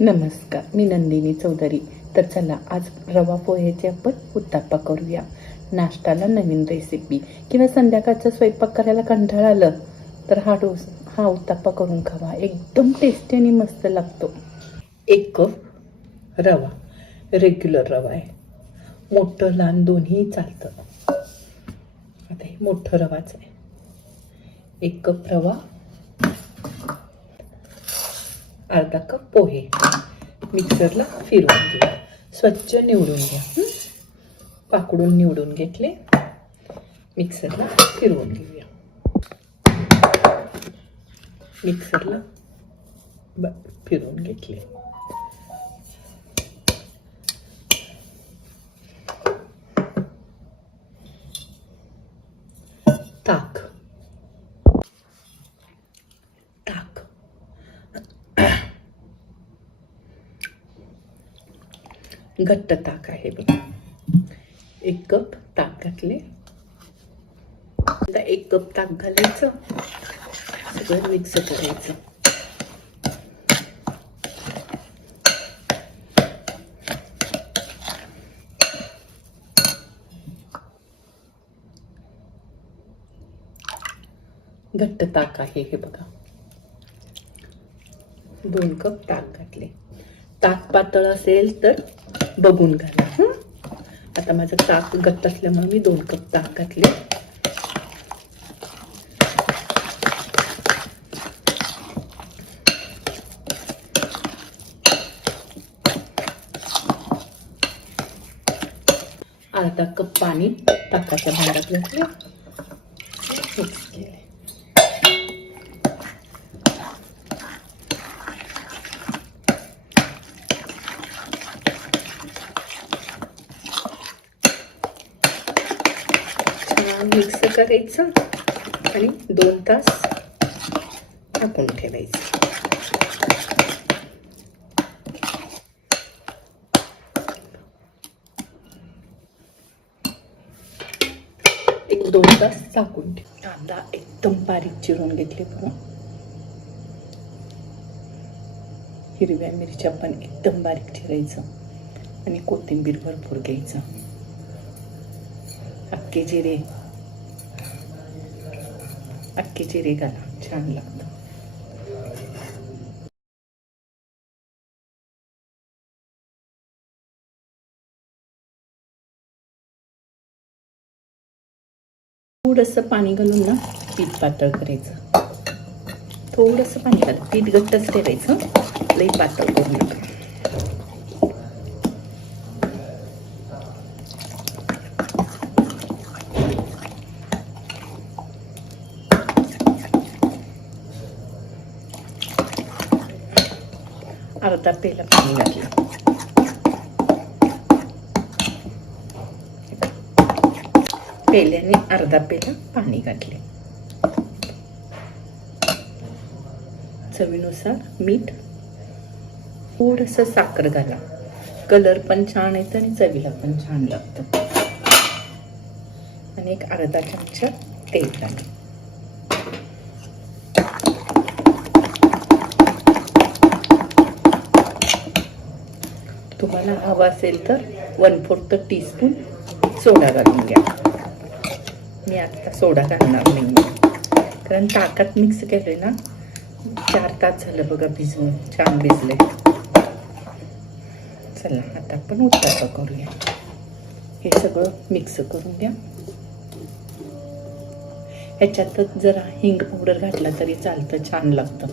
नमस्कार मी नंदिनी चौधरी. तर चला आज रवा पोह्याचे आपण उत्ताप्पा करूया. नाश्ताला नवीन रेसिपी किंवा संध्याकाळचा स्वयंपाक करायला कंटाळा आलं तर हा डोस हा उत्ताप्पा करून खावा. एकदम टेस्टी आणि मस्त लागतो. एक कप रवा रेग्युलर रवा आहे. मोठं लहान दोन्ही चालतं. आता हे मोठं रवाच आहे. एक कप रवा अर्धा कप पोहे मिक्सरला फिरवून घेऊ स्वच्छ निवडून घ्या. पाकडून निवडून घेतले. मिक्सरला फिरवून घेऊया. मिक्सरला ब फिरवून घेतले ताक ताक घट्ट ताक आहे बघा. एक कप ताक घातले. एक कप ताक घालायचं. सगळं मिक्स करायचं. घट्ट ताक आहे हे बघा. दोन कप ताक घातले. ताक पातळ असेल तर बघून घाला हं? आता माझं ताक गत असल्यामुळे मी दोन कप ताक घातले अर्धा कप पाणी ताकाच्या भांड्यात घातलं मिक्स केले छान मिक्स आणि दोन तास टाकून ठेवायचं. एक दोन तास टाकून ठेव. कांदा एकदम बारीक चिरून घेतले बघा. हिरव्या मिरच्या पण एकदम बारीक चिरायचं आणि कोथिंबीर भरपूर घ्यायचं. अख्खे जिरे अख्खे जिरे घाला छान लागतं थोडंसं पाणी घालून ना पीठ पातळ करायचं. थोडंसं पाणी घालून पीठ घट्टच ठेवायचं. लई पातळ करून अर्धा पेला पाणी घातलं. पेल्याने अर्धा पेला पाणी घातले. चवीनुसार मीठ थोडस साखर घाला. कलर पण छान येतं आणि चवीला पण छान लागतं. आणि एक अर्धा चमचा तेल घाला. तुम्हाला हवा असेल तर वन फोर्थ टीस्पून सोडा घालून घ्या. मी आत्ता सोडा घालणार नाही कारण ताकात मिक्स केलं ना चार तास झालं बघा भिजवून छान भिजले चला आता आपण उत्तापा करूया. हे सगळं मिक्स करून घ्या ह्याच्यातच जरा हिंग पावडर घातला तरी चालतं छान लागतं.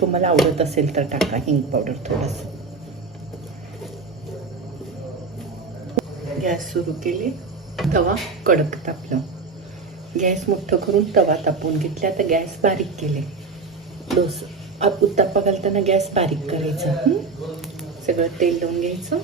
तुम्हाला आवडत असेल तर टाका हिंग पावडर थोडंसं. गॅस सुरू केली तवा कडक तापलं. गॅस मोठं करून तवा तापवून घेतला आता गॅस बारीक केले. डोस उत्ताप्पा घालताना गॅस बारीक करायचा. सगळं तेल लावून घ्यायचं.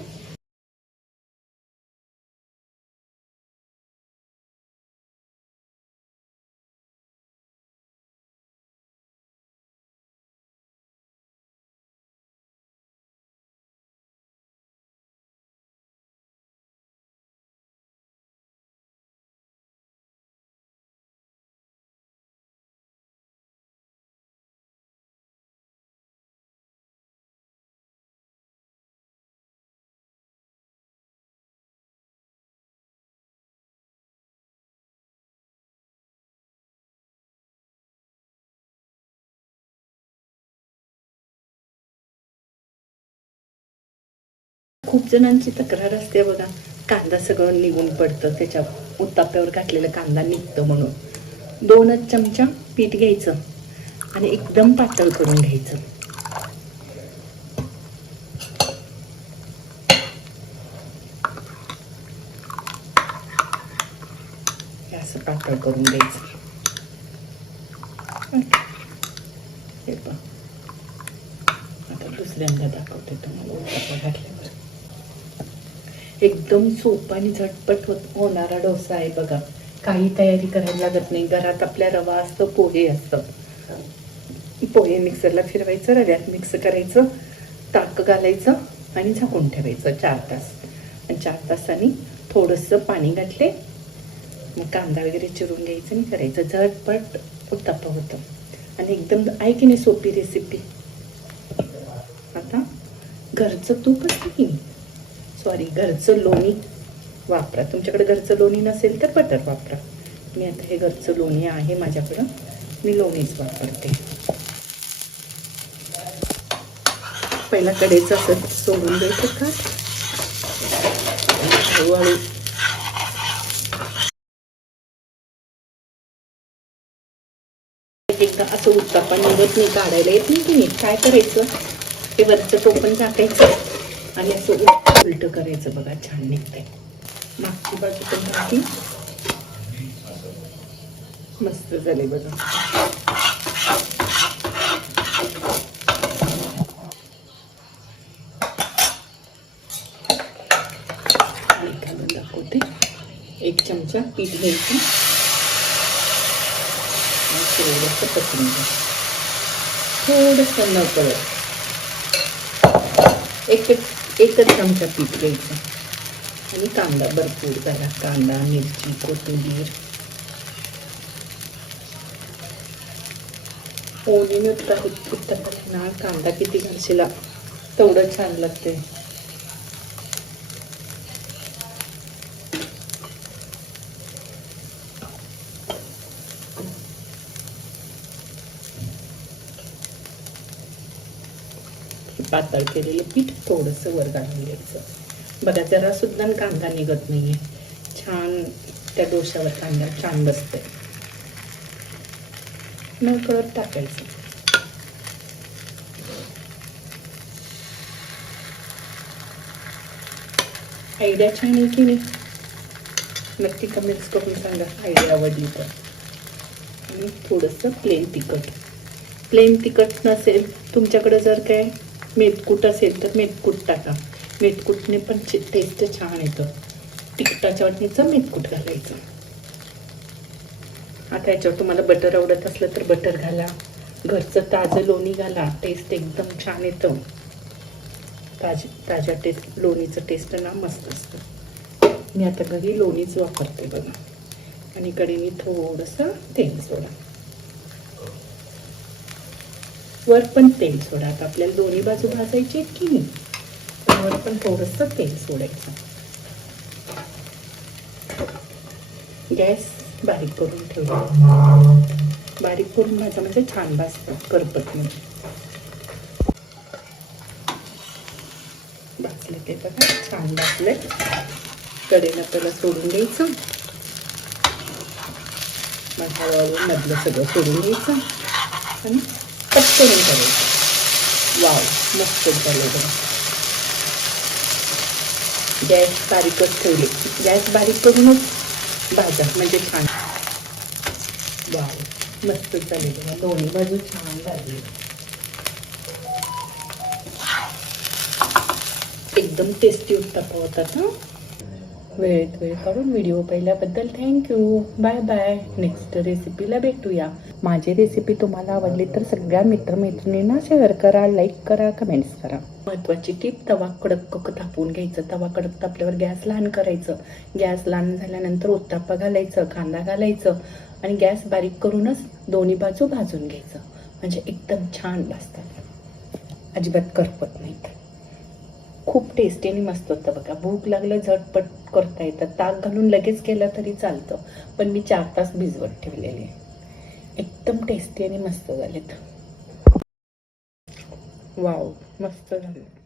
खूप जणांची तक्रार असते बघा. कांदा सगळं निघून पडतं त्याच्या उत्ताप्यावर घातलेला कांदा निघतं म्हणून. दोनच चमचा पीठ घ्यायचं आणि एकदम पातळ करून घ्यायचं. असं पातळ करून घ्यायचं. हे पण आता दुसऱ्यांदा दाखवते तुम्हाला. उत्तापा एकदम सोपा आणि झटपट होत होणारा डोसा आहे बघा. काही तयारी करायला लागत नाही. घरात आपल्या रवा असतं पोहे असतं. पोहे मिक्सरला फिरवायचं रव्यात मिक्स करायचं ताक घालायचं आणि झाकून ठेवायचं चार तास. आणि चार तासांनी थोडंसं पाणी घातले. मग कांदा वगैरे चिरून घ्यायचं आणि करायचं. झटपट उत्तापा होतं. आणि एकदम आहे की नाही सोपी रेसिपी आता घरचं तूपच नाही की सॉरी घरचं लोणी वापरा. तुमच्याकडे घरचं लोणी नसेल तर बटर वापरा. मी आता हे घरचं लोणी आहे माझ्याकडं. मी लोणीच वापरते. पहिला कडेचं असं सोडून द्यायचं का? हळूहळू. एकदा असं उत्तापा निघत नाही काढायला येत नाही की नाही? काय करायचं? हे वरचं टोपण टाकायचं. आणि असं उलट करायचं बघा छान निघतंय. मागची बाजू पण माहिती मस्त झाले बघा. दाखवते. एक चमचा पीठ घ्यायचं. थोडंसं पसरून घ्यायचं थोडंसं न एक एकच चमचा पीठ घ्यायचं आणि कांदा भरपूर घाला कांदा मिरची कोथिंबीर. ओळीने उत्तप्पा कांदा किती घालशीला? तेवढं छान लागते पातळ केलेलं पीठ थोडंसं वर घालून घ्यायचं. बघा जरा सुद्धा कांदा निघत नाहीये. छान त्या डोशावर कांदा छान बसतंय. मग कळत टाकायचं. आयडिया छान आहे की नाही? नक्की कमेंट्स करून सांगा आयडिया आवडली तर. आणि थोडंसं प्लेन तिखट. प्लेन तिखट नसेल तुमच्याकडे जर काय मेथकूट असेल तर मेथकूट टाका. मेथकूटने पण टेस्ट छान येतं. तिखटाच्या वाटणीचं मेथकूट घालायचं. आता याच्यावर तुम्हाला बटर आवडत असलं तर बटर घाला. घरचं ताजं लोणी घाला. टेस्ट एकदम छान येतं. ताज ताज्या टेस्ट लोणीचं टेस्ट ना मस्त असतं. मी आता घरी लोणीच वापरते बघा. आणि कडे मी थोडंसं तेल सोडा. वर पण तेल सोडा. आता आपल्याला दोन्ही बाजू भाजायची की नाही? वर पण थोडंसं तेल सोडायचं. गॅस बारीक करून ठेवला बारीक करून भाजा म्हणजे छान भाजतात करपत नाही. भाजलं ते बघा छान भाजले. कडेला त्याला सोडून द्यायचं. माझ्या वाळून मधलं सगळं सोडून द्यायचं. आणि करून करायचं वाव मस्त झालं बघा गॅस बारीकच ठेवले गॅस बारीक करूनच भाजा म्हणजे छान वाव मस्त झाले बघा दोन्ही बाजू छान झाली एकदम टेस्टी उत्तापा होतात ना वेळेत वेळ काढून व्हिडिओ पाहिल्याबद्दल थँक्यू बाय बाय नेक्स्ट रेसिपीला भेटूया. माझी रेसिपी तुम्हाला आवडली तर सगळ्या मित्रमैत्रिणींना शेअर करा लाईक करा कमेंट्स करा. महत्वाची टीप तवा कडक तापवून घ्यायचं. तवा कडक तापल्यावर गॅस लहान करायचं. गॅस लहान झाल्यानंतर उत्तापा घालायचं कांदा घालायचं आणि गॅस बारीक करूनच दोन्ही बाजू भाजून घ्यायचं. म्हणजे एकदम छान भाजतात. अजिबात करपत नाहीत. खूप टेस्टी आणि मस्त होतं बघा. भूक लागलं झटपट. करता येतं. ताक घालून लगेच केलं तरी चालतं. पण मी चार तास भिजवत ठेवलेले. एकदम टेस्टी आणि मस्त झालेत. वाव मस्त झालं.